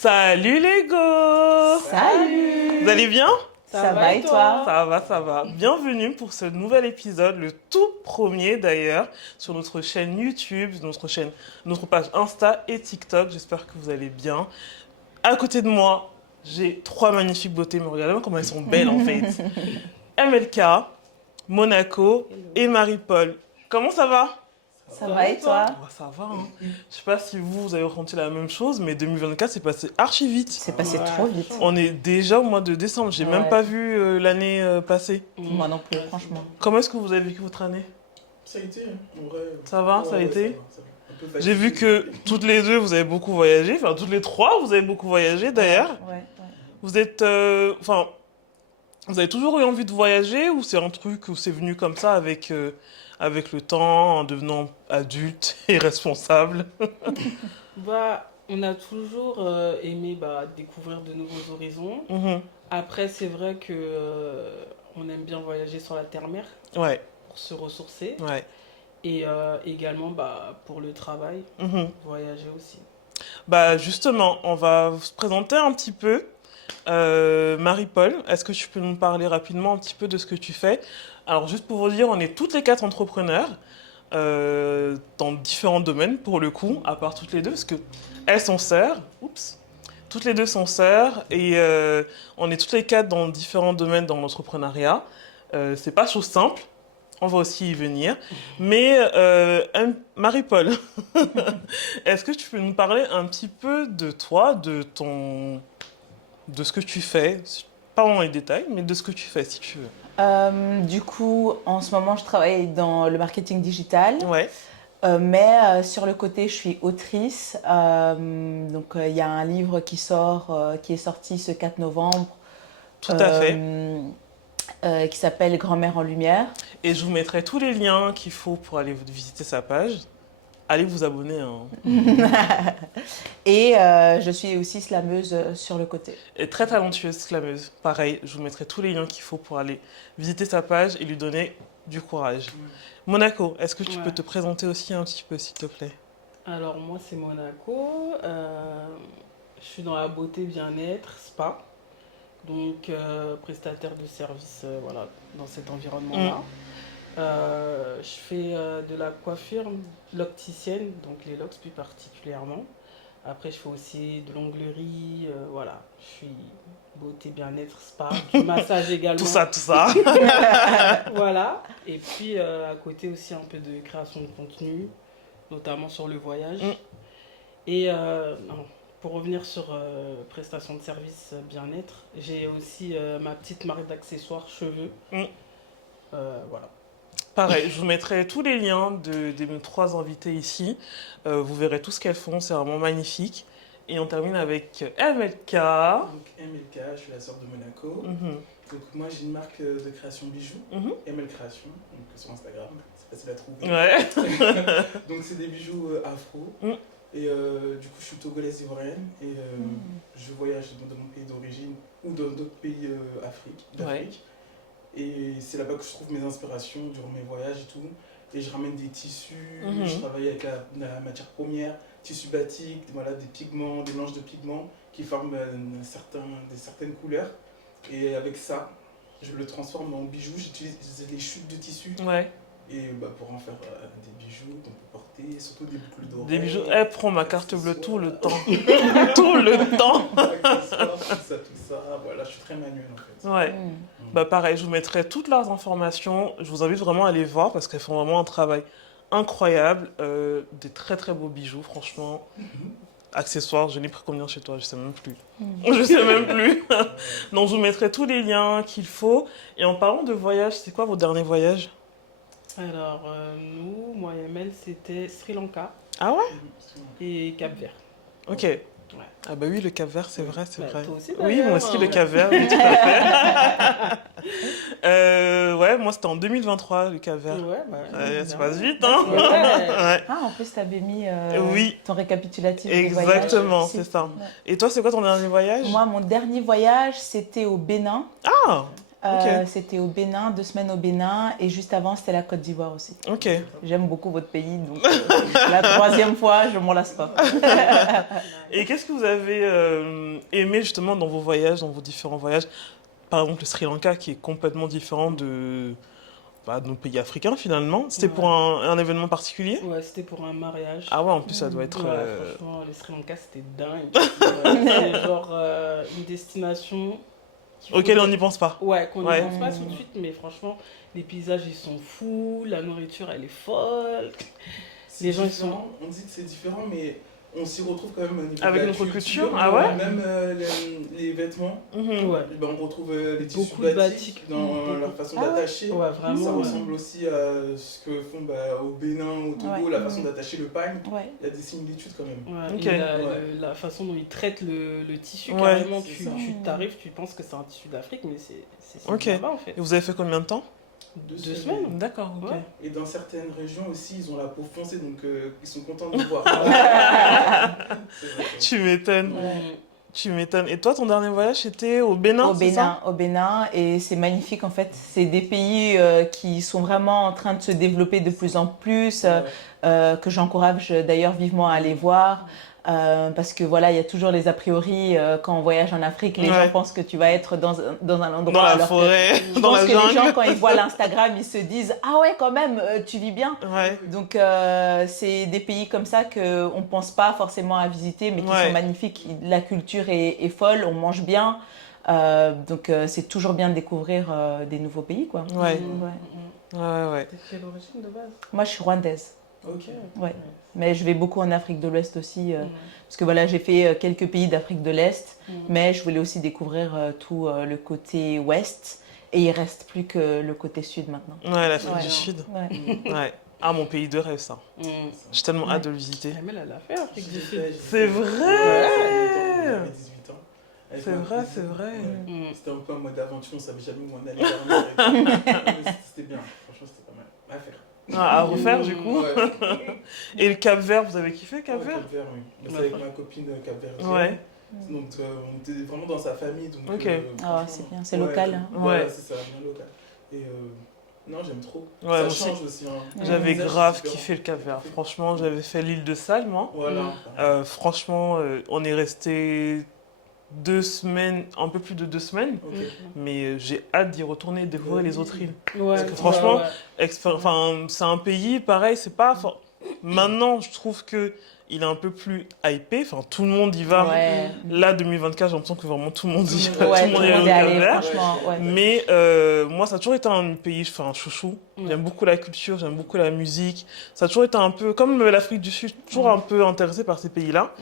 Salut les go! Salut! Vous allez bien? Ça va et toi? Ça va. Bienvenue pour ce nouvel épisode, le tout premier d'ailleurs, sur notre chaîne YouTube, notre page Insta et TikTok. J'espère que vous allez bien. À côté de moi, j'ai trois magnifiques beautés, mais regardez-moi comment elles sont belles en fait. MLK, Monaco et Marie-Paul. Comment ça va? Ça va et toi? Ça va, hein. Je sais pas si vous avez ressenti la même chose, mais 2024 c'est passé archi vite. C'est passé trop vite. On est déjà au mois de décembre, j'ai même pas vu l'année passer. Moi non plus, franchement. Comment est-ce que vous avez vécu votre année? Ça a été, en vrai. Ça va, ça a été? ça va. Un peu fatigué. J'ai vu que toutes les deux vous avez beaucoup voyagé, enfin toutes les trois vous avez beaucoup voyagé d'ailleurs. Ouais. Vous êtes, vous avez toujours eu envie de voyager ou c'est un truc où c'est venu comme ça avec le temps, en devenant adulte et responsable? On a toujours aimé découvrir de nouveaux horizons. Mhm. Après, c'est vrai que on aime bien voyager sur la terre-mer Ouais, pour se ressourcer. ouais. Et également pour le travail, Mhm. voyager aussi. Bah justement, on va se présenter un petit peu. Marie-Paul, est-ce que tu peux nous parler rapidement un petit peu de ce que tu fais? Alors juste pour vous dire, on est toutes les quatre entrepreneurs dans différents domaines pour le coup, à part toutes les deux, parce que elles sont sœurs. Oups. Toutes les deux sont sœurs et on est toutes les quatre dans différents domaines dans l'entrepreneuriat. C'est pas chose simple. On va aussi y venir. Mais Marie-Paul, est-ce que tu peux nous parler un petit peu de toi, de ce que tu fais, pas dans les détails, mais de ce que tu fais si tu veux. Du coup, en ce moment, je travaille dans le marketing digital. Ouais, Mais sur le côté, je suis autrice. Donc, il y a un livre qui est sorti ce 4 novembre. tout à fait. Qui s'appelle Grand-mère en lumière. Et je vous mettrai tous les liens qu'il faut pour aller visiter sa page. Allez vous abonner. Hein. Et je suis aussi slameuse sur le côté. Et très talentueuse slameuse. Pareil, je vous mettrai tous les liens qu'il faut pour aller visiter sa page et lui donner du courage. Monaco, est-ce que tu peux te présenter aussi un petit peu, s'il te plaît? Alors moi, c'est Monaco. Je suis dans la beauté, bien-être, spa. Donc prestataire de services dans cet environnement-là. Je fais de la coiffure locticienne, donc les locks plus particulièrement. Après, je fais aussi de l'onglerie, Je suis beauté, bien-être, spa, du massage également. Tout ça. Voilà. Et puis, à côté aussi, un peu de création de contenu, notamment sur le voyage. Et pour revenir sur prestation de services bien-être, j'ai aussi ma petite marque d'accessoires cheveux. Voilà. Pareil, je vous mettrai tous les liens de mes trois invités ici. Vous verrez tout ce qu'elles font, c'est vraiment magnifique. Et on termine avec MLK. Donc MLK, je suis la sœur de Monaco. Mhm. Donc moi j'ai une marque de création bijoux, Mhm. ML Création, donc sur Instagram, c'est facile à trouver. Ouais. Donc c'est des bijoux afro. Et du coup je suis togolaise ivoirienne et je voyage dans mon pays d'origine ou dans d'autres pays d'Afrique. Ouais. Et c'est là-bas que je trouve mes inspirations durant mes voyages et tout. Et je ramène des tissus, je travaille avec la matière première, tissu batik, voilà, des pigments, des mélanges de pigments qui forment certaines couleurs. Et avec ça, je le transforme en bijoux, j'utilise les chutes de tissu. Ouais. Et pour en faire des bijoux qu'on peut porter, surtout des boucles d'oreilles. Des bijoux. Elle prend ma carte bleue tout le temps. Tout le temps. Tout ça. Voilà, je suis très manuel en fait. Ouais. Bah pareil, je vous mettrai toutes leurs informations. Je vous invite vraiment à aller voir parce qu'elles font vraiment un travail incroyable. Des très très beaux bijoux, franchement. Accessoires, je n'ai pris combien chez toi? Je sais même plus. Je sais même plus. Donc je vous mettrai tous les liens qu'il faut. Et en parlant de voyage, c'est quoi vos derniers voyages? Alors, nous, moi et Mel, c'était Sri Lanka Ah ouais? et Cap-Vert. Ok. Ouais. Ah bah oui, le Cap-Vert, c'est vrai, c'est vrai. Toi aussi, Oui, d'ailleurs, moi aussi, hein. le Cap-Vert, oui, tout à fait. Ouais, moi, c'était en 2023, le Cap-Vert. Ça passe vite, hein? Ouais. Ouais. Ah, en plus, tu avais mis Oui. ton récapitulatif de voyage. Exactement, c'est ça. Ouais. Et toi, c'est quoi ton dernier voyage? Moi, mon dernier voyage, c'était au Bénin. Ah! C'était au Bénin, 2 semaines au Bénin, et juste avant, c'était la Côte d'Ivoire aussi. Ok. J'aime beaucoup votre pays, donc la 3e fois, je m'en lasse pas. Et qu'est-ce que vous avez aimé justement dans vos voyages, dans vos différents voyages? Par exemple, le Sri Lanka qui est complètement différent de nos pays africains finalement. C'était pour un événement particulier? Ouais, c'était pour un mariage. Ah ouais, en plus ça doit être... Ouais, franchement, le Sri Lanka, c'était dingue. C'est genre une destination... Auquel on n'y pense pas. Ouais, qu'on n'y pense pas tout de suite, mais franchement, les paysages, ils sont fous, la nourriture, elle est folle. Les gens, ils sont... On dit que c'est différent, mais on s'y retrouve quand même au niveau Avec de la notre culture, ah ouais? Même les vêtements, Ouais. ben, on retrouve les tissus Beaucoup de batiques batik. dans leur façon d'attacher. Ouais, vraiment. Ça ouais. ressemble aussi à ce que font au Bénin, au Togo, la façon d'attacher le pagne. Ouais. Il y a des similitudes quand même. Ouais, Ok. et Ouais. la façon dont ils traitent le tissu, Ouais. carrément, C'est tu ça. t'arrives, tu penses que c'est un tissu d'Afrique, mais c'est Ok. là-bas en fait. Et vous avez fait combien de temps? 2 semaines. D'accord, ok. Ouais. Et dans certaines régions aussi, ils ont la peau foncée, donc ils sont contents de nous voir. C'est vrai. Tu m'étonnes. Mm. Tu m'étonnes. Et toi, ton dernier voyage, c'était au Bénin, Au c'est ça? Bénin, et c'est magnifique en fait. C'est des pays qui sont vraiment en train de se développer de plus en plus, que j'encourage d'ailleurs vivement à aller voir. Parce que voilà, il y a toujours les a priori quand on voyage en Afrique, les gens pensent que tu vas être dans un endroit. Dans la alors que forêt, je dans pense la que les gens, jungle. quand ils voient l'Instagram, ils se disent ah ouais, quand même, tu vis bien. Ouais. Donc c'est des pays comme ça qu'on ne pense pas forcément à visiter, mais qui sont magnifiques. La culture est folle, on mange bien. Donc c'est toujours bien de découvrir des nouveaux pays, quoi. Ouais. Ouais. Ouais. T'es quelle origine de base? Moi, je suis rwandaise. Ok. Ouais. Mais je vais beaucoup en Afrique de l'Ouest aussi, parce que voilà, j'ai fait quelques pays d'Afrique de l'Est, mais je voulais aussi découvrir tout le côté ouest, et il reste plus que le côté sud maintenant. Ouais, l'Afrique Ouais. du Sud. Ouais. Ouais. Ah, mon pays de rêve, ça. J'ai tellement hâte de le visiter. Ah, mais elle a fait l'Afrique du Sud. C'est vrai. J'avais 18 ans. Avec C'est ma vrai, cousine. c'est vrai. Ouais. Mm. C'était un peu un mode d'aventure, on savait jamais où on allait. Mais c'était bien, franchement c'était pas mal. À faire. Ah, à refaire, du coup. Ouais. Et le Cap-Vert, vous avez kiffé Cap-Vert? Cap-Vert, oui. C'est avec ma copine Cap-Verdienne. Ouais. Donc on était vraiment dans sa famille. Donc, Ok. Ah, franchement, c'est bien, c'est local, hein. Voilà, Ouais. c'est ça, bien local. Et non, j'aime trop. Ouais, moi ça aussi. change aussi. Hein. J'avais Le paysage, grave c'est différent. kiffé le Cap-Vert. Franchement, j'avais fait l'île de Sal, moi. Voilà. Franchement, on est resté 2 semaines, un peu plus de 2 semaines. Ok. Mais j'ai hâte d'y retourner et de découvrir les autres îles. Ouais, Parce que franchement, ouais. Enfin, c'est un pays, pareil, c'est pas... Maintenant, je trouve que il est un peu plus hypé. Enfin, tout le monde y va. Ouais. Là, 2024, j'ai l'impression que vraiment tout le monde y va. Ouais, tout le monde y va au est allé, Cap-Vert. franchement. Ouais. Mais moi, ça a toujours été un pays, enfin, chouchou. J'aime beaucoup la culture, j'aime beaucoup la musique. Ça a toujours été un peu, comme l'Afrique du Sud, toujours un peu intéressé par ces pays-là.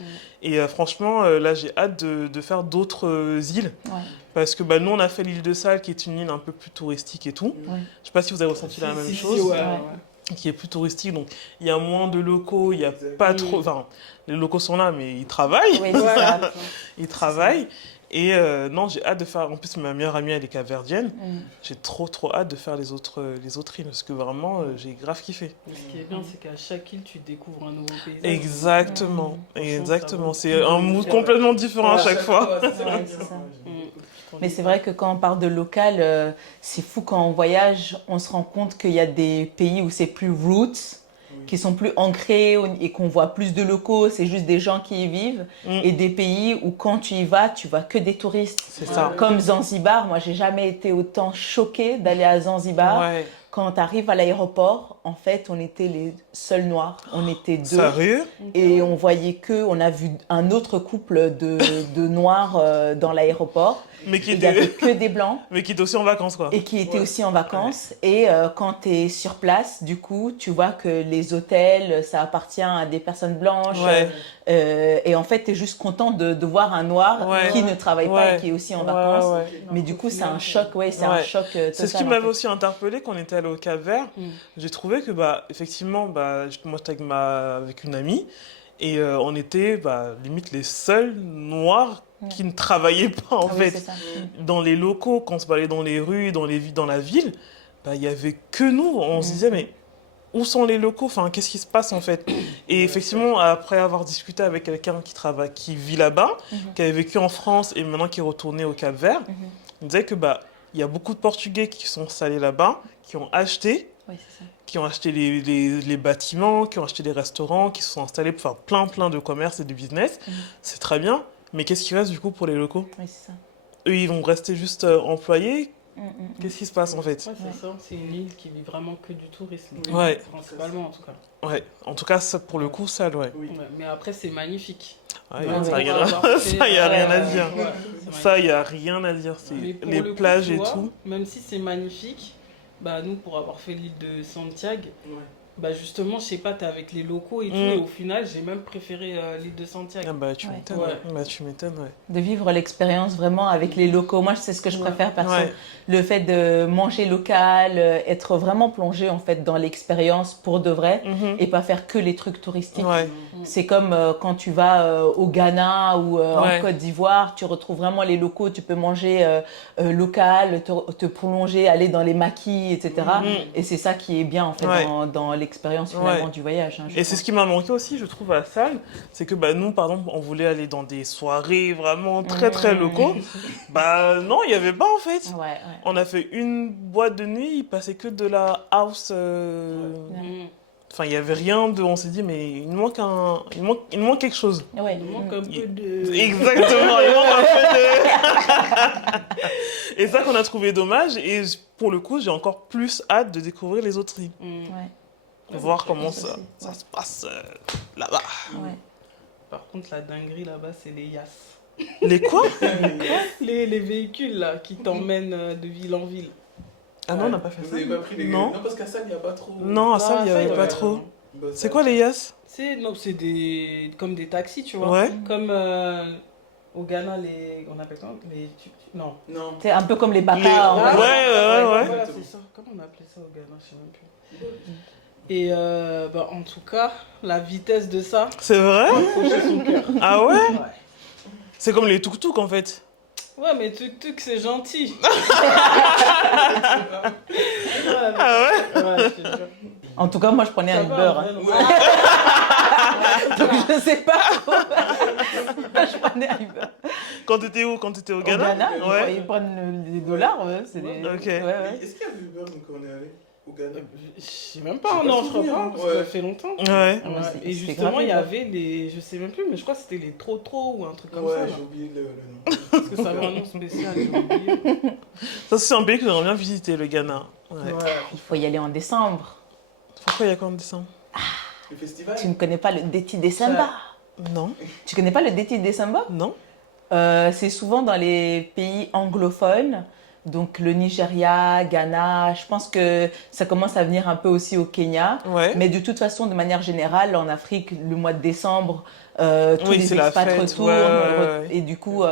Et franchement, là, j'ai hâte de faire d'autres îles. Ouais. Parce que bah, nous, on a fait l'île de Sal, qui est une île un peu plus touristique et tout. Ouais. Je sais pas si vous avez ressenti la même Si, chose. ouais, Ouais. ouais. Qui est plus touristique, donc il y a moins de locaux, il n'y a pas trop... Enfin, les locaux sont là, mais ils travaillent. Oui, c'est ça. Ils travaillent. Et non, j'ai hâte de faire... En plus, ma meilleure amie, elle est capverdienne. J'ai trop hâte de faire les autres îles, parce que vraiment, j'ai grave kiffé. Mais ce qui est bien, c'est qu'à chaque île, tu découvres un nouveau paysage. Exactement, exactement. ça C'est vaut un le mood coup. complètement différent à chaque fois. C'est ça, Ouais, bien. c'est ça. Ouais, Mais c'est vrai que quand on parle de local, c'est fou quand on voyage, on se rend compte qu'il y a des pays où c'est plus roots, qui sont plus ancrés et qu'on voit plus de locaux, c'est juste des gens qui y vivent. Et des pays où quand tu y vas, tu vois que des touristes. C'est ça. Comme Zanzibar, moi j'ai jamais été autant choquée d'aller à Zanzibar. Ouais. Quand tu arrives à l'aéroport, en fait, on était les seuls noirs. On était 2. Sérieux? Et on voyait que, on a vu un autre couple de noirs dans l'aéroport. Mais qui Il n'y avait était... que des blancs. mais qui était aussi en vacances, quoi. Et qui étaient aussi en vacances. Et quand tu es sur place, du coup, tu vois que les hôtels, ça appartient à des personnes blanches. Ouais. Et en fait, tu es juste content de voir un noir Ouais. qui ne travaille pas Ouais. et qui est aussi en Ouais, vacances. ouais. Mais du coup, c'est un choc, c'est un Ouais. choc total. C'est ce qui en m'avait fait. aussi interpellé quand on était allé au Cap-Vert. J'ai trouvé que, bah, effectivement, bah, moi j'étais avec une amie et on était bah, limite les seuls noirs qui ne travaillaient pas en Ah oui, fait. c'est ça. Dans les locaux, quand on se baladait dans les rues, dans la ville, bah, il n'y avait que nous. On se disait, mais où sont les locaux? Enfin, qu'est-ce qui se passe en fait? Et effectivement, après avoir discuté avec quelqu'un qui vit là-bas, qui avait vécu en France et maintenant qui est retourné au Cap-Vert, il disait que bah, il y a beaucoup de Portugais qui sont installés là-bas, qui ont acheté, Oui, c'est ça. qui ont acheté les bâtiments, qui ont acheté les restaurants, qui se sont installés pour faire plein de commerces et de business. C'est très bien, mais qu'est-ce qui reste du coup pour les locaux? Oui, c'est ça. Eux, ils vont rester juste employés. Qu'est-ce qui se passe en fait? Ouais, c'est ça. C'est une île qui vit vraiment que du tourisme. Ouais. Principalement, en tout cas. Ouais, en tout cas, ça, pour le coup, ça, ouais. Oui. Ouais, mais après, c'est magnifique. Ouais, Ouais, ça, ouais. y a, ça, y a rien à dire. Ouais, c'est Ça, y a rien à dire. C'est Mais pour les le coup, plages tu et vois, tout. même si c'est magnifique, bah nous, pour avoir fait l'île de Santiago, Ouais. bah justement, je sais pas, t'es avec les locaux et tout, et au final, j'ai même préféré l'île de Santiago. Ah bah, tu Ouais. m'étonnes. Ouais. Bah, tu m'étonnes, ouais. De vivre l'expérience vraiment avec les locaux. Moi, c'est ce que je préfère perso. Ouais. Le fait de manger local, être vraiment plongé en fait dans l'expérience pour de vrai Mhm. et pas faire que les trucs touristiques. Ouais. C'est comme quand tu vas au Ghana ou Ouais. en Côte d'Ivoire, tu retrouves vraiment les locaux, tu peux manger local, te prolonger, aller dans les maquis, etc. Mhm. Et c'est ça qui est bien en fait Ouais. dans l'expérience finalement Ouais. du voyage. Hein, je Et c'est pense. ce qui m'a manqué aussi, je trouve, à Salle, c'est que bah, nous, par exemple, on voulait aller dans des soirées vraiment très locaux. Bah non, il n'y avait pas en fait. Ouais, ouais. On a fait une boîte de nuit, il passait que de la house. Mm. Enfin, il n'y avait rien de. On s'est dit, mais il nous manque il nous manque quelque chose. Ouais. Il manque un peu de... Exactement, il manque un peu de. Et ça qu'on a trouvé dommage. Et pour le coup, j'ai encore plus hâte de découvrir les autres îles. Mm. Ouais, De voir comment ça, ça, c'est- ça ouais. se passe là-bas. ouais. Par contre, la dinguerie là-bas, c'est les yas. Les quoi? Les véhicules là, qui t'emmènent de ville en ville. Ah non, on n'a pas fait Vous ça. n'avez pas pris les Non. Non, parce qu'à ça, il n'y a pas trop. Non, à Salle, il n'y ça, avait il y pas avait trop. pas. Bah, C'est ça- quoi les yas? Non, c'est comme des taxis, tu vois. Ouais. Comme au Ghana, on appelle ça non. Non. C'est un peu comme les bakas. Les- en Ouais, fait. ouais. Voilà, c'est ça. Comment on appelait ça au Ghana, je sais même plus. Et bah, en tout cas, la vitesse de ça, C'est vrai? accrocher son cœur. Ah ouais? Ouais. C'est comme les tuk-tuk en fait. Ouais, mais tuk-tuk, c'est gentil. Ah ouais? Ouais, je te jure. En tout cas, moi, je prenais Ça un va, Uber. en Hein. vrai, non. Donc, je sais pas trop. Je prenais un Uber. Quand t'étais où? Quand t'étais au Au Ghana? Ghana, Ouais. ils prennent des dollars. Ouais, c'est des... Ok. Ouais, ouais. Mais est-ce qu'il y avait Uber quand on est allé au Ghana? Je sais même pas, non, je crois pas, parce que ça fait longtemps. Ouais. Ouais, Ouais, c'est- et c'est justement, grave, il y quoi. avait les. Je sais même plus, mais je crois que c'était les trop ou un truc comme Ouais, ça. là. j'ai oublié le nom. Parce que ça avait un nom spécial, j'ai oublié. Ça, c'est un pays que j'aimerais bien visiter, le Ghana. Ouais. Ouais. Il faut y aller en décembre. Pourquoi il y a quand en décembre? Le festival? Tu ne connais pas le Deti December? Non. Tu connais pas le Deti December? Non. C'est souvent dans les pays anglophones, donc le Nigeria, Ghana. Je pense que ça commence à venir un peu aussi au Kenya. Ouais. Mais de toute façon, de manière générale, en Afrique, le mois de décembre, tous Oui, les c'est la expats fête, retournent. ouais. Et du coup,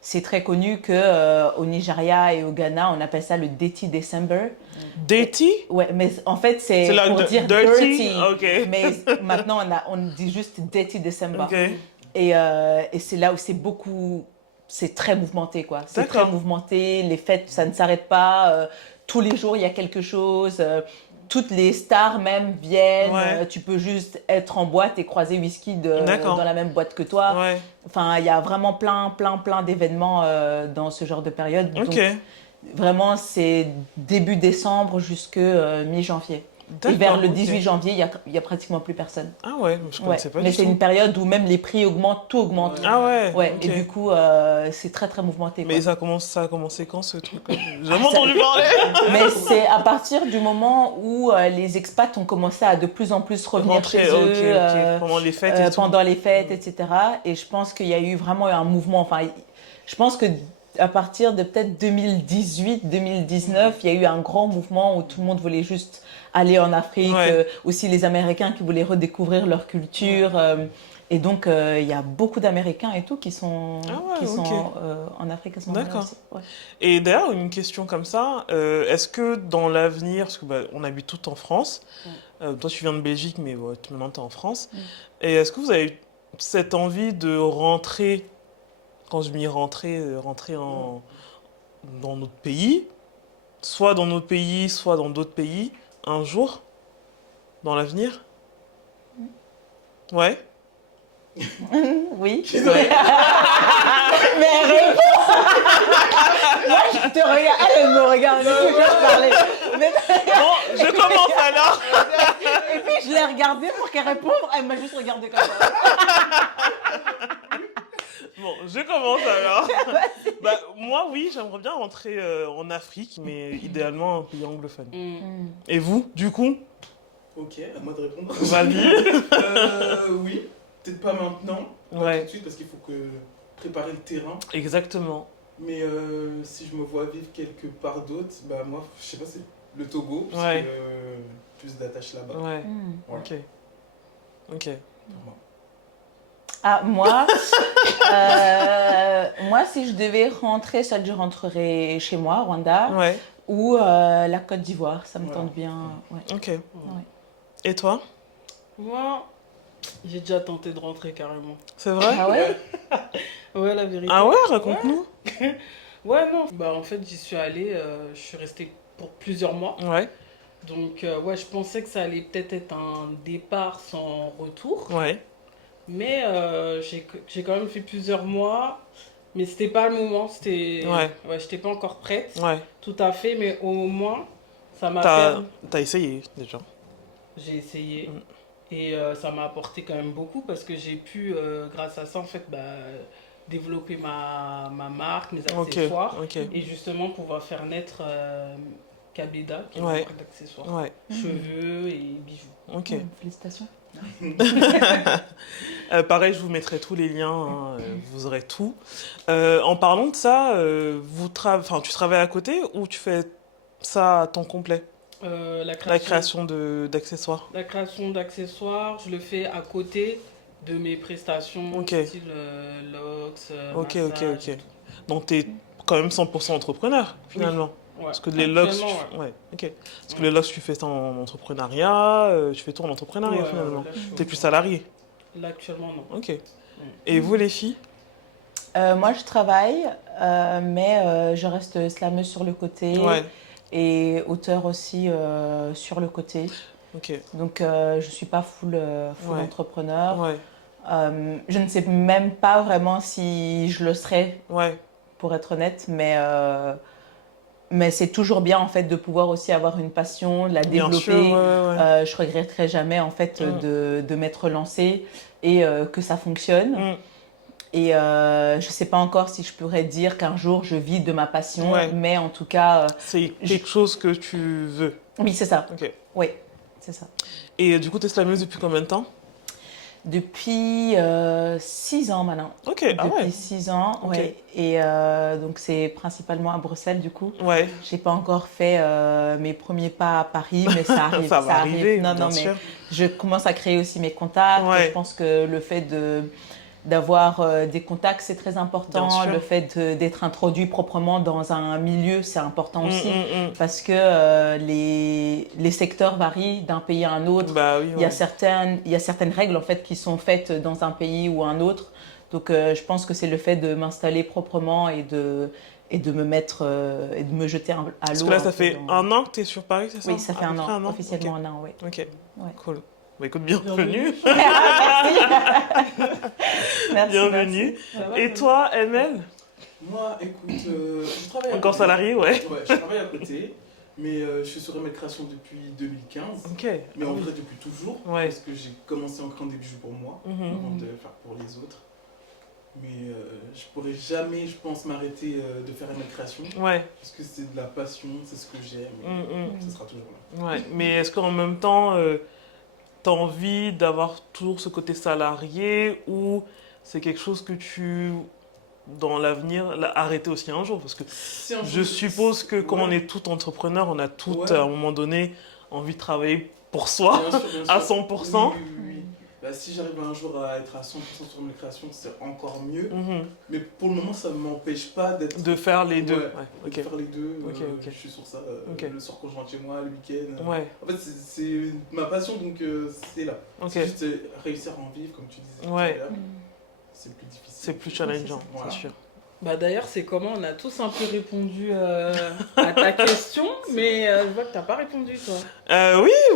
c'est très connu que au Nigeria et au Ghana, on appelle ça le Dirty December. Dirty? Ouais, mais en fait, c'est C'est là pour de- dire dirty? dirty. Ok. Mais maintenant, on dit juste Dirty December. Ok. Et c'est là où c'est très mouvementé, quoi. C'est D'accord. très mouvementé, les fêtes, ça ne s'arrête pas. Tous les jours, il y a quelque chose. Toutes les stars même viennent. Ouais. Tu peux juste être en boîte et croiser Whisky D'accord. dans la même boîte que toi. Ouais. Enfin, il y a vraiment plein d'événements dans ce genre de période. Ok. Donc, vraiment, c'est début décembre jusque mi-janvier. Et D'accord, vers le ok. 18 janvier, il y a pratiquement plus personne. Ah ouais, je Ouais. connaissais pas Mais du c'est tout. une période où même les prix augmentent, tout augmente. Ah ouais. Ouais, ok. et du coup, c'est très très mouvementé. Mais Quoi. ça a commencé quand ce truc-là? J'ai jamais ça- entendu parler. Mais c'est à partir du moment où les expats ont commencé à de plus en plus revenir Rentrer, chez eux ok. Pendant les fêtes et tout. pendant les fêtes, etc. Et je pense qu'il y a eu vraiment un mouvement. Enfin, je pense que à partir de peut-être 2018-2019, il y a eu un grand mouvement où tout le monde voulait juste aller en Afrique. Ouais. Aussi les Américains qui voulaient redécouvrir leur culture. Et donc, il y a beaucoup d'Américains et tout qui sont, Ah ouais, ok. en Afrique à ce moment-là D'accord. aussi. Ouais. Et d'ailleurs, une question comme ça, est-ce que dans l'avenir, parce que on habite tout en France, toi tu viens de Belgique, mais maintenant tu es en France, et est-ce que vous avez cette envie de rentrer, quand je dis rentrer dans notre pays, soit dans notre pays, soit dans d'autres pays, un jour, dans l'avenir? Ouais. Oui. Ouais. Mais réponds. Moi, je te elle me regarde, du coup, je vais parler. Mais- Bon, je commence alors. Et puis, je l'ai regardée pour qu'elle réponde. Elle m'a juste regardé comme ça. Bon, je commence alors. Bah, moi, oui, j'aimerais bien rentrer en Afrique, mais idéalement un pays anglophone. Et vous, du coup? Ok, à moi de répondre. Vas-y. Oui, peut-être pas maintenant, pas Ouais. tout de suite, parce qu'il faut que préparer le terrain. Exactement. Mais si je me vois vivre quelque part d'autre, bah moi, je sais pas, c'est le Togo, parce Ouais. que plus d'attaches là-bas. Ouais. Voilà, Ok. Ok. pour moi. Ah, moi, si je devais rentrer, ça, je rentrerais chez moi, Rwanda, Ouais. ou la Côte d'Ivoire. Ça me Voilà. tente bien. Ouais. Ok. Et toi? Moi, j'ai déjà tenté de rentrer carrément. C'est vrai? Ah ouais? Ouais, la vérité. Ah ouais, raconte-nous. Ouais, non. Bah, en fait, j'y suis allée, je suis restée pour plusieurs mois. Ouais. Donc, ouais, je pensais que ça allait peut-être être un départ sans retour. Ouais. Mais j'ai quand même fait plusieurs mois. Mais c'était pas le moment. Ouais. Ouais, j'étais pas encore prête. Ouais. Tout à fait. Mais au moins, ça m'a T'as permis. t'as essayé déjà. J'ai essayé. Mm. Et ça m'a apporté quand même beaucoup parce que j'ai pu, grâce à ça, en fait, bah, développer ma marque, mes Ok. accessoires. Ok. Et justement pouvoir faire naître Kabeda, qui est Ouais. une marque d'accessoires. Ouais. Cheveux et bijoux. Ok. Félicitations. Pareil, je vous mettrai tous les liens, hein, vous aurez tout. En parlant de ça, tu travailles à côté ou tu fais ça à temps complet? La La création, création d'accessoires. la création d'accessoires, je le fais à côté de mes prestations, Ok. style LOX, Ok, ok, massage ok. et tout. Donc tu es quand même 100% entrepreneur, finalement. Ouais. Parce que les logs, Actuellement, ouais, ok. Parce que Ouais. les logs, tu fais ça en entrepreneuriat, tu fais tout en entrepreneuriat, Ouais, finalement. là, je suis T'es plus au- salarié. Là, actuellement, non. Ok. Et vous, les filles? Moi, je travaille, mais je reste slameuse sur le côté Ouais, et auteur aussi sur le côté. ok. Donc, je ne suis pas full Ouais. entrepreneur. Ouais, Je ne sais même pas vraiment si je le serais, ouais, pour être honnête, mais c'est toujours bien en fait de pouvoir aussi avoir une passion, de la bien développer. sûr, ouais. Je regretterai jamais en fait Mm. de m'être lancée et que ça fonctionne. Mm. Et je sais pas encore si je pourrais dire qu'un jour je vis de ma passion, Ouais. mais en tout cas, C'est quelque chose que tu veux. oui, c'est ça. Ok. Oui, c'est ça. Et du coup, t'es slameuse depuis combien de temps? Depuis 6 ans maintenant. Ok, ah Depuis ouais. 6 ans, Ok. ouais. Et donc c'est principalement à Bruxelles du coup. Ouais, J'ai pas encore fait mes premiers pas à Paris, mais ça arrive. ça va arriver, Non, bien non, mais sûr. je commence à créer aussi mes contacts. Ouais. Je pense que le fait d'avoir des contacts, c'est très Bien important. sûr. Le fait d'être introduit proprement dans un milieu, c'est important aussi. Parce que les secteurs varient d'un pays à un autre. Bah oui, Il y a ouais. certaines règles en fait qui sont faites dans un pays ou un autre. Donc je pense que c'est le fait de m'installer proprement et de me mettre et de me jeter à l'eau. Parce que là, un ça peu fait dans- un an que t'es sur Paris, c'est ça? Oui, ça fait À peu un près an, officiellement un an, oui. Ok, Ouais. cool. Bah écoute, bienvenue. Merci. Bienvenue. merci. Ça va, Et ça toi, ML? Moi, écoute, je travaille à Encore côté. salarié, ouais. Ouais, je travaille à côté, mais je suis sur ML Création depuis 2015. Ok. Mais en vrai, depuis toujours, Ouais. parce que j'ai commencé en créant des bijoux pour moi, Mhm. avant de faire pour les autres. Mais je pourrais jamais, je pense, m'arrêter de faire ML Création, Ouais. parce que c'est de la passion, c'est ce que j'aime, Mm, et ça sera toujours là. Ouais. Mais est-ce qu'en même temps, t'as envie d'avoir toujours ce côté salarié ou c'est quelque chose que tu, dans l'avenir, l'as arrêté aussi un jour? Parce que Si un je jour- suppose que comme on Ouais. est tout entrepreneur, on a tout, Ouais. à un moment donné, envie de travailler pour soi, Bien sûr, bien à sûr. 100%. Oui, oui, oui, oui. Bah, si j'arrive un jour à être à 100% sur mes créations, c'est encore mieux. Mhm. Mais pour le moment, ça ne m'empêche pas d'être. De faire les deux. Ouais, Ouais, de ok. faire les deux. Ok, ok. Je suis sur ça. Ok. Le soir quand je rentre chez moi, le week-end. Ouais, En fait, c'est ma passion, donc c'est là. ok. C'est juste réussir à en vivre, comme tu disais. Ouais. tout à l'heure, c'est plus difficile. C'est plus challengeant, Voilà. c'est sûr. Bah d'ailleurs, c'est comment? On a tous un peu répondu à ta question, mais je vois que t'as pas répondu, toi.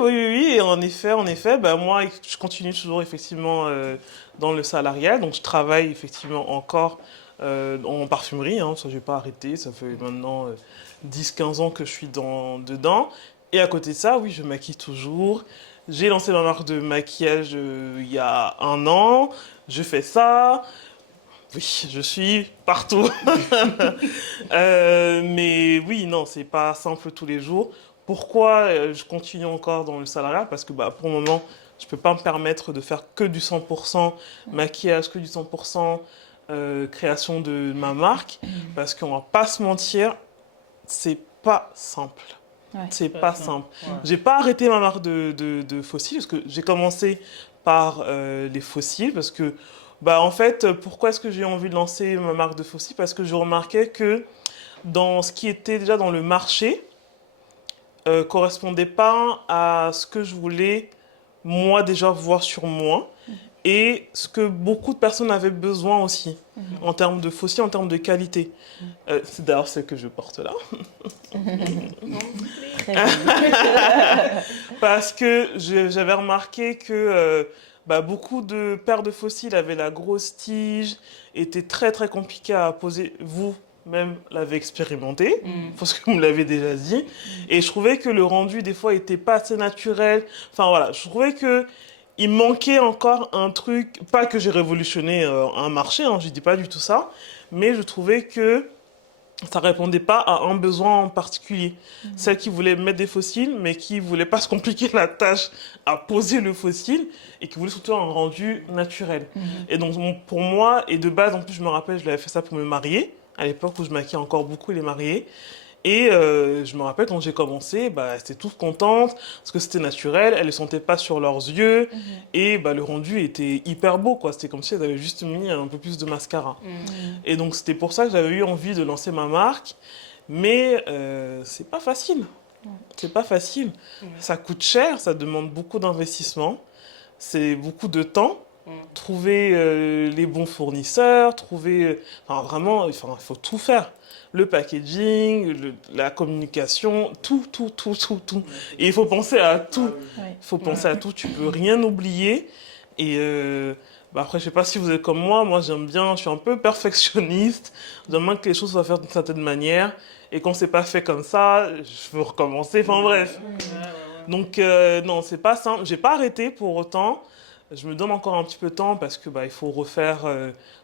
Oui, et en effet, bah, moi, je continue toujours effectivement dans le salariat, donc je travaille effectivement encore en parfumerie, hein, ça j'ai pas arrêté, ça fait maintenant 10-15 ans que je suis dedans. Et à côté de ça, oui, je maquille toujours. J'ai lancé ma marque de maquillage il y a 1 an, je fais ça. Oui, je suis partout. Mais oui, non, c'est pas simple tous les jours. Pourquoi je continue encore dans le salariat? Parce que bah, pour le moment, je peux pas me permettre de faire que du 100% maquillage, que du 100% création de ma marque. Parce qu'on va pas se mentir, c'est pas simple. Ouais. C'est pas simple. Ouais. J'ai pas arrêté ma marque de fossiles parce que j'ai commencé par les fossiles parce que bah en fait pourquoi est-ce que j'ai envie de lancer ma marque de fossiles parce que je remarquais que dans ce qui était déjà dans le marché correspondait pas à ce que je voulais moi déjà voir sur moi et ce que beaucoup de personnes avaient besoin aussi en termes de fossiles, en termes de qualité. C'est d'ailleurs ce que je porte là. Très bien. Parce que j'avais remarqué que bah, beaucoup de paires de fossiles avaient la grosse tige, étaient très très compliquées à poser. Vous-même l'avez expérimenté, parce que vous me l'avez déjà dit. Et je trouvais que le rendu des fois était pas assez naturel. Enfin voilà, je trouvais que il manquait encore un truc. Pas que j'ai révolutionné un marché, hein, je dis pas du tout ça, mais je trouvais que ça répondait pas à un besoin en particulier. Celle qui voulait mettre des fossiles, mais qui voulait pas se compliquer la tâche à poser le fossile et qui voulait surtout un rendu naturel. Et donc pour moi, et de base, en plus je me rappelle, je l'avais fait ça pour me marier, à l'époque où je maquillais encore beaucoup les mariés. Et je me rappelle quand j'ai commencé, bah, elles étaient toutes contentes parce que c'était naturel, elles ne le sentaient pas sur leurs yeux et bah, le rendu était hyper beau, quoi. C'était comme si elles avaient juste mis un peu plus de mascara. Et donc c'était pour ça que j'avais eu envie de lancer ma marque, mais c'est pas facile. C'est pas facile. Ça coûte cher, ça demande beaucoup d'investissement, c'est beaucoup de temps. Trouver les bons fournisseurs, enfin, vraiment, il faut tout faire. Le packaging, la communication, tout. Et il faut penser à tout. Il faut penser à tout, tu peux rien oublier. Et bah après, je sais pas si vous êtes comme moi j'aime bien, je suis un peu perfectionniste. J'aime bien que les choses soient faites d'une certaine manière. Et quand c'est pas fait comme ça, je veux recommencer. Enfin bref. Donc non, c'est pas simple. J'ai pas arrêté pour autant. Je me donne encore un petit peu de temps parce que bah, il faut refaire,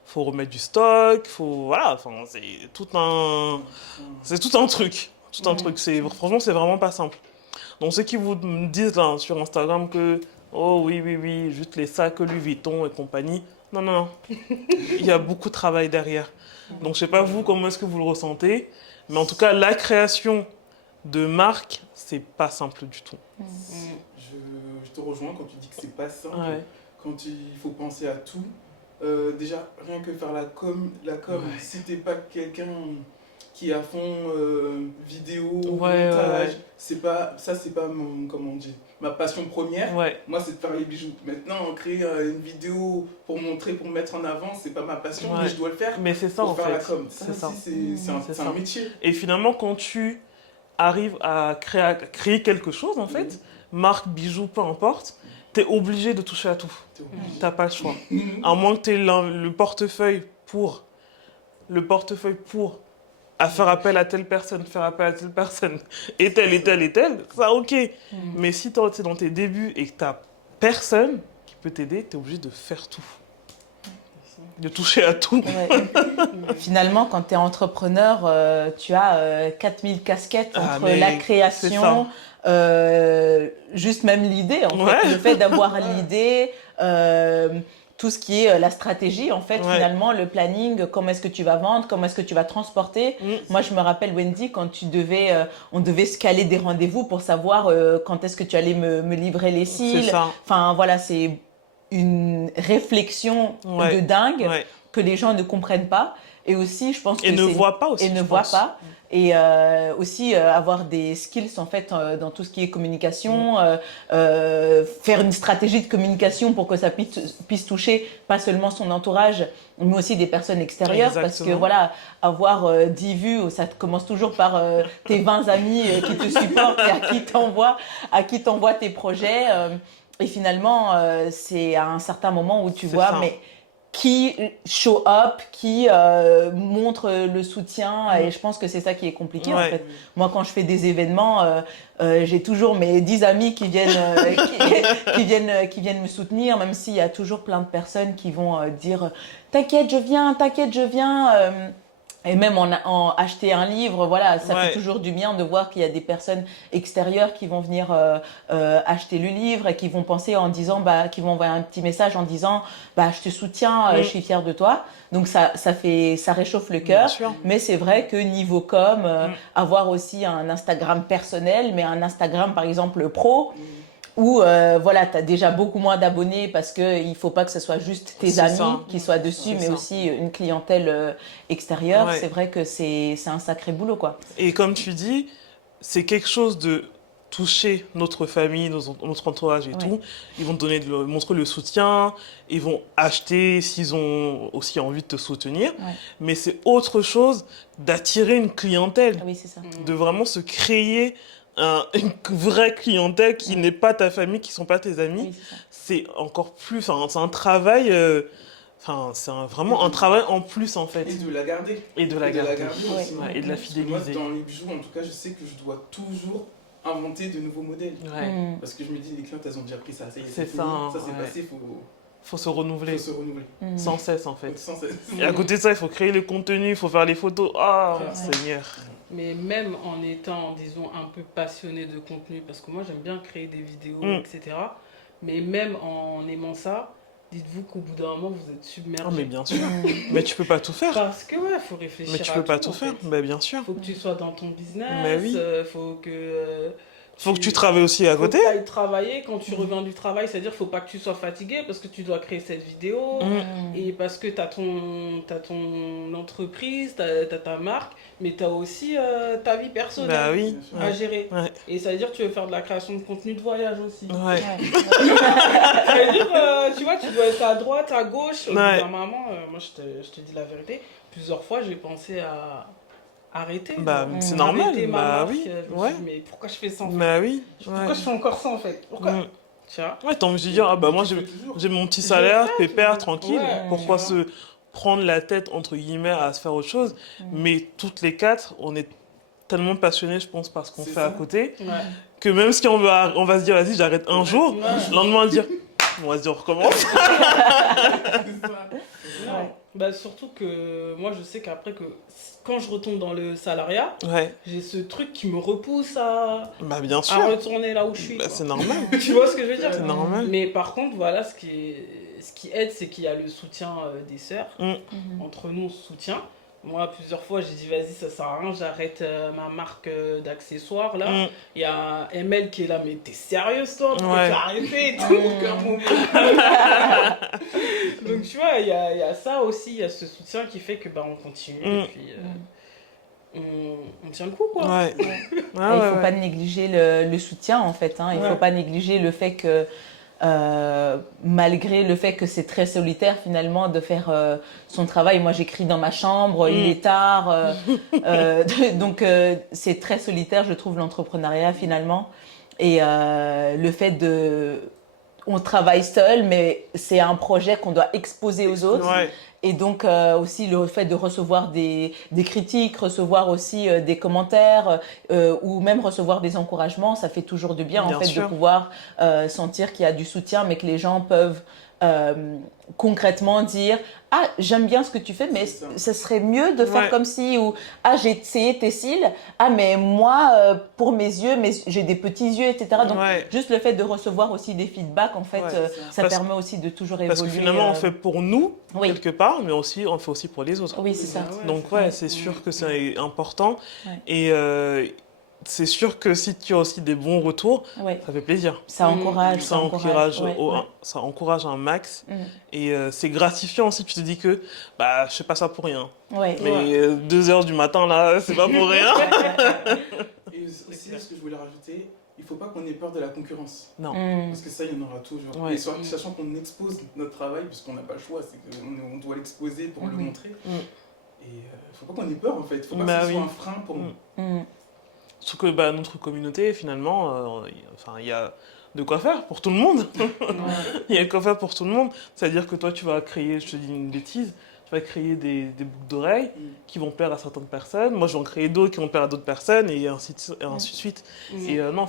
faut remettre du stock, voilà, enfin c'est tout un truc, franchement c'est vraiment pas simple. Donc ceux qui vous me disent là sur Instagram que oh oui, juste les sacs Louis Vuitton et compagnie, non, il y a beaucoup de travail derrière. Donc je sais pas vous comment est-ce que vous le ressentez, mais en tout cas la création de marque c'est pas simple du tout. Je te rejoins quand tu dis que c'est pas simple, Ouais. quand il faut penser à tout. Déjà, rien que faire la com, si t'es pas quelqu'un qui est à fond vidéo, montage, c'est pas comment on dit, ma passion première. Ouais. Moi, c'est de faire les bijoux. Maintenant, créer une vidéo pour montrer, pour mettre en avant, c'est pas ma passion, mais je dois le faire Mais c'est ça pour en faire la fait. com. Ça aussi, c'est un métier. Et finalement, quand tu arrives à créer quelque chose, en fait, marque, bijoux, peu importe, tu es obligé de toucher à tout. Tu n'as pas le choix. À moins que tu aies le portefeuille pour à faire appel à telle personne, et telle, ça ok. Mais si tu es dans tes débuts et que tu n'as personne qui peut t'aider, tu es obligé de faire tout. De toucher à tout. Ouais. Finalement, quand tu es entrepreneur, tu as 4000 casquettes entre la création, juste même l'idée, en fait. Le fait d'avoir l'idée, tout ce qui est la stratégie, en fait, finalement, le planning, comment est-ce que tu vas vendre, comment est-ce que tu vas transporter. Moi, je me rappelle, Wendy, quand on devait se caler des rendez-vous pour savoir quand est-ce que tu allais me livrer les cils. Enfin, voilà, c'est une réflexion de dingue que les gens ne comprennent pas. Et aussi, je pense que ne voient pas aussi. Et aussi avoir des skills en fait dans tout ce qui est communication, faire une stratégie de communication pour que ça puisse toucher pas seulement son entourage, mais aussi des personnes extérieures. Exactement. Parce que voilà, avoir 10 vues, ça commence toujours par tes 20 amis qui te supportent et à qui t'envoient tes projets. Et finalement, c'est à un certain moment où tu vois, mais qui show up, qui montre le soutien. Et je pense que c'est ça qui est compliqué en Ouais. fait. Moi, quand je fais des événements, j'ai toujours mes 10 amis qui viennent, qui viennent me soutenir, même s'il y a toujours plein de personnes qui vont dire t'inquiète, je viens, t'inquiète, je viens. Et même en acheter un livre, voilà, ça Ouais. fait toujours du bien de voir qu'il y a des personnes extérieures qui vont venir acheter le livre et qui vont penser en disant, qui vont envoyer un petit message en disant, je te soutiens, je suis fière de toi. Donc ça réchauffe le Bien cœur. sûr. Mais c'est vrai que niveau com, avoir aussi un Instagram personnel, mais un Instagram par exemple pro, où voilà, tu as déjà beaucoup moins d'abonnés parce qu'il ne faut pas que ce soit juste tes C'est amis ça. qui soient dessus, C'est mais ça. aussi une clientèle extérieure. Ouais. C'est vrai que c'est un sacré boulot, quoi. Et comme tu dis, c'est quelque chose de toucher notre famille, notre entourage et Ouais. tout. Ils vont te montrer le soutien, ils vont acheter s'ils ont aussi envie de te soutenir. Ouais. Mais c'est autre chose d'attirer une clientèle, Oui, c'est ça. de vraiment se créer une vraie clientèle qui n'est pas ta famille, qui ne sont pas tes amis. Oui, c'est ça. C'est encore plus, c'est un travail, vraiment un travail en plus en fait. Et de la garder. Et de la garder. Ouais. aussi. Ouais, et de la Parce que moi, fidéliser. dans les bijoux, en tout cas, je sais que je dois toujours inventer de nouveaux modèles. Ouais. Mm. Parce que je me dis, les clientes, elles ont déjà pris ça. Ça y est, C'est fini, ça, ça c'est ouais. passé, Faut se renouveler faut se renouveler. Mm. sans cesse en fait. Sans cesse. Et à côté de ça, il faut créer le contenu, il faut faire les photos. Ah, Ouais. Seigneur. Mais même en étant, disons, un peu passionné de contenu, parce que moi j'aime bien créer des vidéos, etc. Mais même en aimant ça, dites-vous qu'au bout d'un moment vous êtes submergé. Ah, mais bien sûr. Mm. Mais tu peux pas tout faire. Parce que ouais, faut réfléchir Mais tu à peux pas tout en faire. fait. Bah, bien sûr. Faut que tu sois dans ton business, Mais oui. faut que Faut que tu travailles aussi à côté. Faut que tu ailles travailler quand tu reviens du travail, c'est-à-dire faut pas que tu sois fatigué parce que tu dois créer cette vidéo Mm. et parce que tu as ton entreprise, tu as ta marque, mais tu as aussi ta vie personnelle Bah oui. à Ouais. gérer. Ouais. Et ça veut dire que tu veux faire de la création de contenu de voyage aussi. Ouais. Ouais. Ça veut dire, tu vois, tu dois être à droite, à gauche. Ouais. Maman, moi je te dis la vérité, plusieurs fois j'ai pensé à arrêter. Bah, genre. c'est normal. Arrêter ma Bah marque. oui. Je me Ouais. suis dit, mais pourquoi je fais ça en fait Bah oui. Pourquoi Ouais. je fais encore ça en fait Pourquoi Mm. Tu vois Ouais, t'as envie de dire, ah bah moi Tu j'ai fais toujours. j'ai mon petit Je salaire, fais, pépère, tu- tranquille. ouais, Pourquoi tu vois. se prendre la tête, entre guillemets, à se faire autre chose? Mais toutes les quatre, on est tellement passionnés, je pense, par ce qu'on C'est fait ça. à côté, Ouais. que même si on va se dire, vas-y, j'arrête un jour, Ouais. le lendemain, on va se dire, on va se dire, on recommence. C'est ça. Non. Ouais. Bah, surtout que moi je sais qu'après que quand je retombe dans le salariat, Ouais, j'ai ce truc qui me repousse à bah bien à sûr. retourner là où je suis. Bah, quoi. c'est normal. Tu vois ce que je veux dire C'est normal. Mais par contre, voilà, ce qui aide, c'est qu'il y a le soutien des sœurs. Mhm. Entre nous, on se soutient. Moi, plusieurs fois, j'ai dit, vas-y, ça sert à rien, j'arrête ma marque d'accessoires, là. Mm. Il y a ML qui est là, mais t'es sérieuse, toi? Pourquoi Ouais. tu as arrêté et tout? Aucun moment. Donc, tu vois, il y a ça aussi, il y a ce soutien qui fait que on continue Mm. et puis on tient le coup, quoi. Ouais. Et Ouais, il ouais, ne faut ouais. pas négliger le soutien, en fait. Hein. Il ne Ouais. faut pas négliger le fait que, malgré le fait que c'est très solitaire, finalement, de faire son travail. Moi, j'écris dans ma chambre, il est tard. Donc, c'est très solitaire, je trouve, l'entrepreneuriat, finalement. Et le fait de... On travaille seul, mais c'est un projet qu'on doit exposer aux autres. Ouais. Et donc aussi le fait de recevoir des critiques, recevoir aussi des commentaires ou même recevoir des encouragements, ça fait toujours du bien, Bien en fait sûr. de pouvoir sentir qu'il y a du soutien, mais que les gens peuvent concrètement dire « Ah, j'aime bien ce que tu fais, mais C'est ça. ce serait mieux de faire Ouais. comme si… » ou « Ah, j'ai essayé tes cils. Ah, mais moi, pour mes yeux, j'ai des petits yeux, etc. » Donc, Ouais. juste le fait de recevoir aussi des feedbacks, en fait, Ouais, ça Parce- permet aussi de toujours évoluer. Parce que finalement, on fait pour nous, oui. quelque part, mais aussi, on fait aussi pour les autres. Oui, c'est ça. Ouais, Donc c'est ouais, ça. c'est sûr que c'est important. Ouais. Et c'est sûr que si tu as aussi des bons retours, Ouais. ça fait plaisir. Ça encourage. Ça encourage, ouais, au- ouais. ça encourage un max. Mm. Et c'est gratifiant aussi. Tu te dis que bah, je fais pas ça pour rien. Ouais. Mais 2 heures du matin, là, c'est pas pour rien. Et aussi, ce que je voulais rajouter, il ne faut pas qu'on ait peur de la concurrence. Non. Mm. Parce que ça, il y en aura toujours. Ouais. Et sachant qu'on expose notre travail, puisqu'on n'a pas le choix, c'est qu'on doit l'exposer pour le Mhm. montrer. Mm. Et il ne faut pas qu'on ait peur, en fait. Il ne faut pas Bah que ce soit oui. un frein pour Mm. nous. Mm. Surtout que bah, notre communauté, finalement, enfin, il y a de quoi faire pour tout le monde. Ouais. Il y a de quoi faire pour tout le monde. C'est-à-dire que toi, tu vas créer, je te dis une bêtise, tu vas créer des boucles d'oreilles qui vont plaire à certaines personnes. Moi, je vais en créer d'autres qui vont plaire à d'autres personnes et ainsi de suite. Mm. Et non,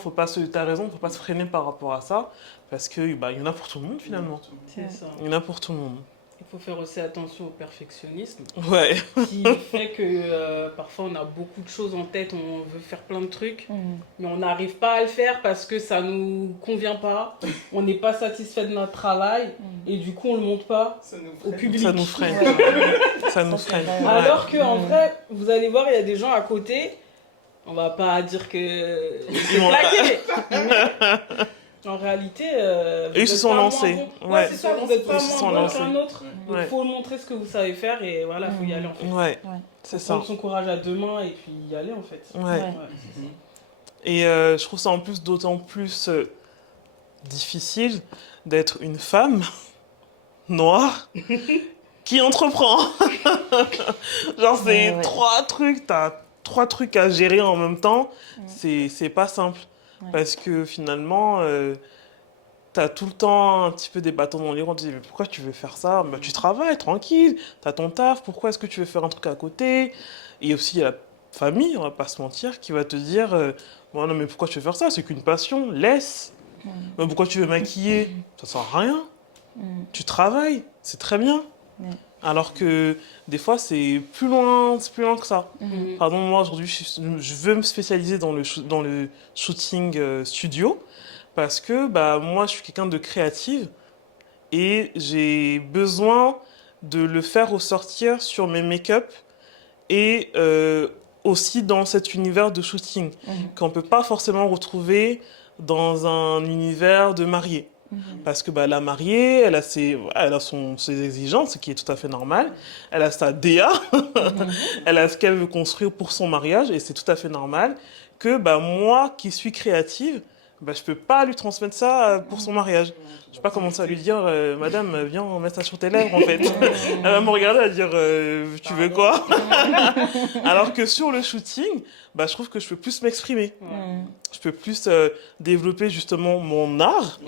t'as raison, faut pas se freiner par rapport à ça parce que il y en a pour tout le monde finalement. C'est ça. Il y en a pour tout le monde. Il faut faire aussi attention au perfectionnisme, Ouais. qui fait que parfois on a beaucoup de choses en tête, on veut faire plein de trucs, mais on n'arrive pas à le faire parce que ça nous convient pas, on n'est pas satisfait de notre travail, et du coup on le montre pas Ça nous au freine. public. Ça nous freine. Ça nous freine. c'est vrai. Ouais. Alors qu'en vrai, vous allez voir, il y a des gens à côté, on va pas dire que c'est vont plaqué, mais en réalité, vous Et ils se êtes sont pas moins lancés. bon. Ouais. C'est ça, vous n'êtes pas Ils se sont moins bon lancés. qu'un autre. Il Ouais. faut montrer ce que vous savez faire et voilà, il faut y aller en fait. Ouais, Ouais. c'est Faut ça. prendre son courage à 2 mains et puis y aller en fait. Ouais. Ouais. c'est ça. Et je trouve ça en plus d'autant plus difficile d'être une femme noire qui entreprend. Genre, c'est Ouais. t'as 3 trucs à gérer en même temps. C'est pas simple. Ouais. Parce que finalement, t'as tout le temps un petit peu des bâtons dans les roues. On te dit, mais pourquoi tu veux faire ça? Bah, tu travailles, tranquille, t'as ton taf, pourquoi est-ce que tu veux faire un truc à côté? Et aussi, il y a la famille, on va pas se mentir, qui va te dire, bon, non, mais pourquoi tu veux faire ça? C'est qu'une passion, laisse. Mais pourquoi tu veux maquiller? Ça sert à rien. Tu travailles, c'est très bien. Ouais. Alors que des fois, c'est plus loin que ça. Mm. Pardon, moi aujourd'hui, je veux me spécialiser dans le shooting studio parce que bah, moi, je suis quelqu'un de créative et j'ai besoin de le faire ressortir sur mes make-up et aussi dans cet univers de shooting qu'on ne peut pas forcément retrouver dans un univers de mariée. Parce que bah, la mariée, elle a ses exigences, ce qui est tout à fait normal. Elle a sa DA, elle a ce qu'elle veut construire pour son mariage, et c'est tout à fait normal que bah, moi, qui suis créative, bah, je ne peux pas lui transmettre ça pour son mariage. Je ne vais pas commencer à lui dire, Madame, viens, on met ça sur tes lèvres, en fait. Elle va me regarder, elle va dire, tu veux quoi? Alors que sur le shooting, bah, je trouve que je peux plus m'exprimer. Je peux plus développer justement mon art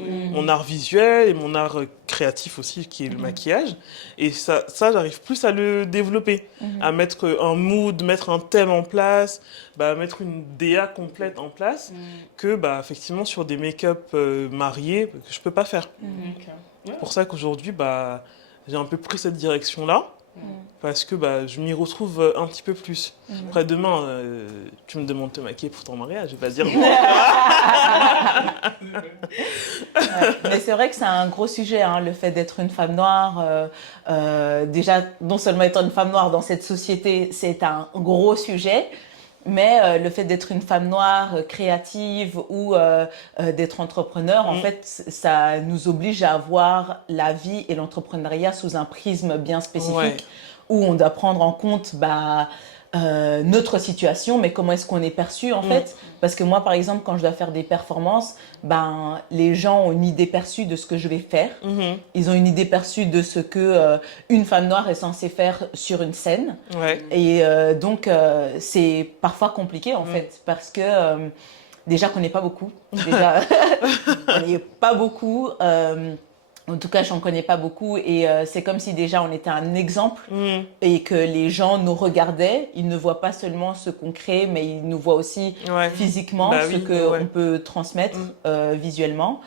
visuel et mon art créatif aussi, qui est le maquillage. Et ça j'arrive plus à le développer, à mettre un mood, mettre un thème en place, bah, mettre une DA complète en place, que bah, effectivement sur des make-up mariés, que je peux pas faire. Ok. C'est pour ça qu'aujourd'hui, bah, j'ai un peu pris cette direction-là. Parce que bah, je m'y retrouve un petit peu plus. Après, demain, tu me demandes de te maquiller pour ton mariage, je vais pas dire non. Mais c'est vrai que c'est un gros sujet, hein, le fait d'être une femme noire. Déjà, non seulement être une femme noire dans cette société, c'est un gros sujet, mais le fait d'être une femme noire créative ou d'être entrepreneur, en fait, ça nous oblige à voir la vie et l'entrepreneuriat sous un prisme bien spécifique, où on doit prendre en compte notre situation, mais comment est-ce qu'on est perçu en fait. Parce que moi, par exemple, quand je dois faire des performances, les gens ont une idée perçue de ce que je vais faire. Ils ont une idée perçue de ce que une femme noire est censée faire sur une scène. Et donc, c'est parfois compliqué en fait, parce que déjà qu'on n'est pas beaucoup. Déjà, on n'est pas beaucoup. En tout cas, j'en connais pas beaucoup et c'est comme si déjà on était un exemple et que les gens nous regardaient. Ils ne voient pas seulement ce qu'on crée, mais ils nous voient aussi physiquement, ce qu'on peut transmettre visuellement.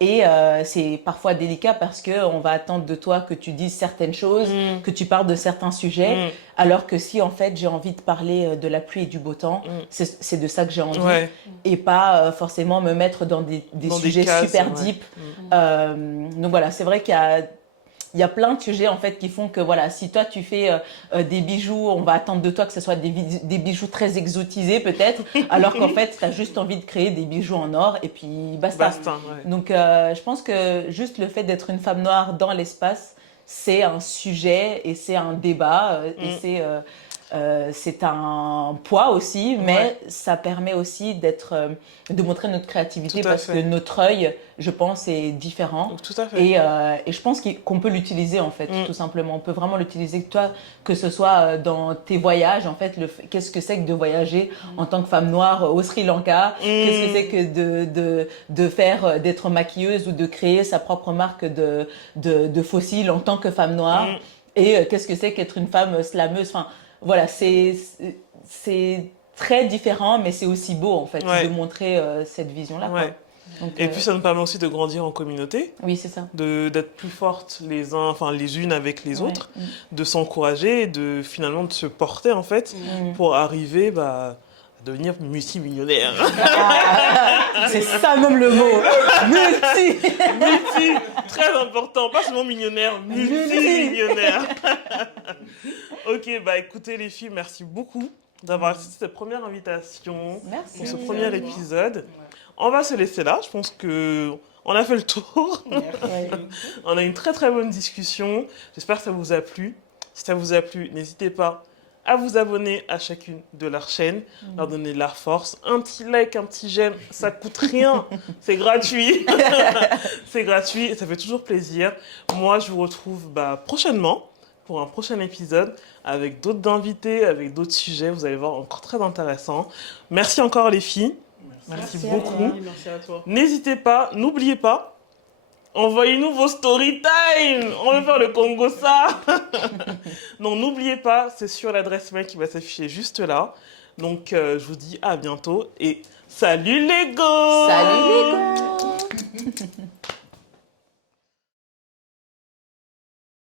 Et c'est parfois délicat parce qu'on va attendre de toi que tu dises certaines choses, que tu parles de certains sujets, alors que si en fait j'ai envie de parler de la pluie et du beau temps, c'est de ça que j'ai envie, et pas forcément me mettre dans des sujets cases, super deep. Donc voilà, c'est vrai qu'il y a plein de sujets en fait qui font que voilà, si toi tu fais des bijoux, on va attendre de toi que ce soit des bijoux très exotisés peut-être, alors qu'en fait tu as juste envie de créer des bijoux en or et puis basta. Donc je pense que juste le fait d'être une femme noire dans l'espace, c'est un sujet et c'est un débat et c'est un poids aussi, mais Ouais. ça permet aussi de montrer notre créativité Tout à parce fait. que notre œil, je pense, est différent. Donc, tout à fait. Et je pense qu'on peut l'utiliser en fait, Mm. tout simplement. On peut vraiment l'utiliser, toi, que ce soit dans tes voyages, en fait, qu'est-ce que c'est que de voyager en tant que femme noire au Sri Lanka, qu'est-ce que c'est que d'être maquilleuse ou de créer sa propre marque de fossiles en tant que femme noire, Mm. et qu'est-ce que c'est qu'être une femme slameuse. Enfin, voilà, c'est très différent, mais c'est aussi beau en fait Ouais. de montrer cette vision-là. quoi. Ouais. Donc, Et puis ça nous permet aussi de grandir en communauté, oui, c'est ça. d'être plus fortes les unes avec les Ouais. autres, de s'encourager, finalement de se porter en fait, Mm. pour arriver à devenir multimillionnaire. C'est ça même le mot. Multi. Multi, très important, pas seulement millionnaire, multimillionnaire. Ok, écoutez les filles, merci beaucoup d'avoir accepté cette première invitation Merci. pour ce Merci premier à toi. épisode. Ouais. On va se laisser là, je pense que on a fait le tour. Merci. Ouais. On a eu une très très bonne discussion. J'espère que ça vous a plu. Si ça vous a plu, n'hésitez pas à vous abonner à chacune de leurs chaînes, leur donner de la force. Un petit like, un petit j'aime, ça coûte rien. C'est gratuit. C'est gratuit et ça fait toujours plaisir. Moi, je vous retrouve prochainement pour un prochain épisode avec d'autres invités, avec d'autres sujets. Vous allez voir, encore très intéressant. Merci encore les filles. Merci Merci à beaucoup. toi. Merci à toi. N'hésitez pas, n'oubliez pas, envoyez-nous vos story time. On veut faire le Congo ça. Non, n'oubliez pas, c'est sur l'adresse mail qui va s'afficher juste là. Donc, je vous dis à bientôt et salut les go. Salut